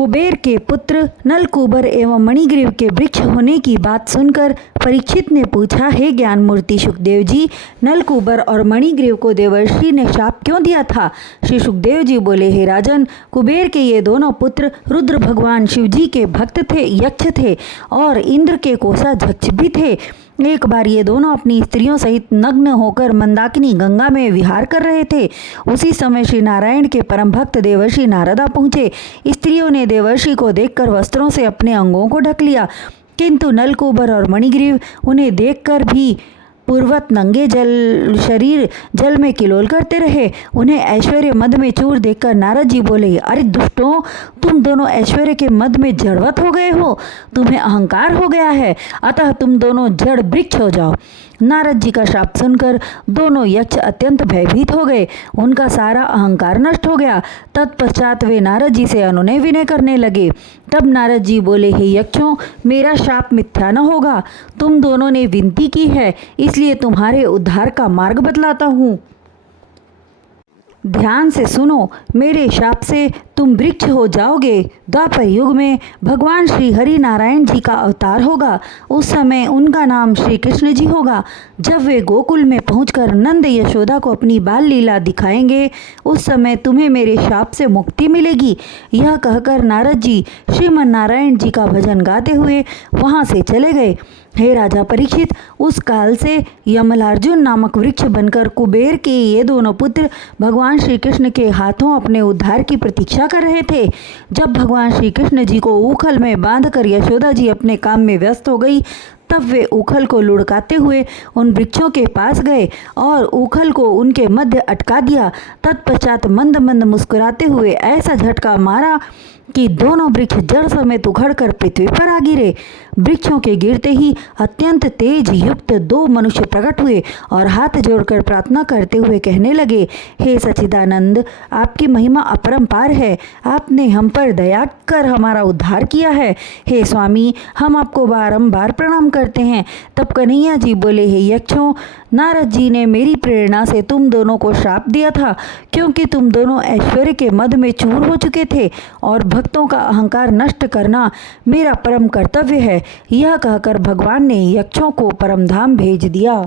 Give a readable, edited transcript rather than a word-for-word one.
कुबेर के पुत्र नलकूबर एवं मणिग्रीव के वृक्ष होने की बात सुनकर परीक्षित ने पूछा, हे ज्ञान मूर्ति सुखदेव जी, नलकूबर और मणिग्रीव को देवर्षि ने शाप क्यों दिया था? श्री सुखदेव जी बोले, हे राजन, कुबेर के ये दोनों पुत्र रुद्र भगवान शिव जी के भक्त थे, यक्ष थे और इंद्र के कोषाध्यक्ष भी थे। एक बार ये दोनों अपनी स्त्रियों सहित नग्न होकर मंदाकिनी गंगा में विहार कर रहे थे। उसी समय श्री नारायण के परम भक्त देवर्षि नारदा पहुँचे। स्त्रियों ने देवर्षि को देखकर वस्त्रों से अपने अंगों को ढक लिया, किंतु नलकूबर और मणिग्रीव उन्हें देखकर भी पूर्वत नंगे शरीर जल में किलोल करते रहे। उन्हें ऐश्वर्य मद में चूर देखकर नारद जी बोले, अरे दुष्टों, तुम दोनों ऐश्वर्य के मद में जड़वत हो गए हो, तुम्हें अहंकार हो गया है, अतः तुम दोनों जड़ वृक्ष हो जाओ। नारद जी का शाप सुनकर दोनों यक्ष अत्यंत भयभीत हो गए, उनका सारा अहंकार नष्ट हो गया। तत्पश्चात वे नारद जी से अनुनय विनय करने लगे। तब नारद जी बोले, हे यक्षों, मेरा शाप मिथ्या न होगा, तुम दोनों ने विनती की है, इसलिए तुम्हारे उद्धार का मार्ग बतलाता हूँ। ध्यान से सुनो, मेरे शाप से तुम वृक्ष हो जाओगे। द्वापर युग में भगवान श्री हरि नारायण जी का अवतार होगा। उस समय उनका नाम श्री कृष्ण जी होगा। जब वे गोकुल में पहुंचकर नंद यशोदा को अपनी बाल लीला दिखाएंगे, उस समय तुम्हें मेरे शाप से मुक्ति मिलेगी। यह कहकर नारद जी श्रीमन नारायण जी का भजन गाते हुए वहां से चले गए। हे राजा परीक्षित, उस काल से यमलार्जुन नामक वृक्ष बनकर कुबेर के ये दोनों पुत्र भगवान श्री कृष्ण के हाथों अपने उद्धार की प्रतीक्षा कर रहे थे। जब भगवान श्री कृष्ण जी को ऊखल में बांधकर यशोदा जी अपने काम में व्यस्त हो गई, तब वे ऊखल को लुढ़काते हुए उन वृक्षों के पास गए और ऊखल को उनके मध्य अटका दिया। तत्पश्चात मंद मंद मुस्कुराते हुए ऐसा झटका मारा कि दोनों वृक्ष जड़ समेत उखड़कर पृथ्वी पर आ गिरे। वृक्षों के गिरते ही अत्यंत तेज युक्त दो मनुष्य प्रकट हुए और हाथ जोड़कर प्रार्थना करते हुए कहने लगे, हे सच्चिदानंद, आपकी महिमा अपरंपार है, आपने हम पर दया कर हमारा उद्धार किया है। हे स्वामी, हम आपको बारंबार प्रणाम करते हैं। तब कन्हैया जी बोले, हे यक्षों, नारद जी ने मेरी प्रेरणा से तुम दोनों को श्राप दिया था, क्योंकि तुम दोनों ऐश्वर्य के मद में चूर हो चुके थे और भक्तों का अहंकार नष्ट करना मेरा परम कर्तव्य है। यह कहकर भगवान ने यक्षों को परमधाम भेज दिया।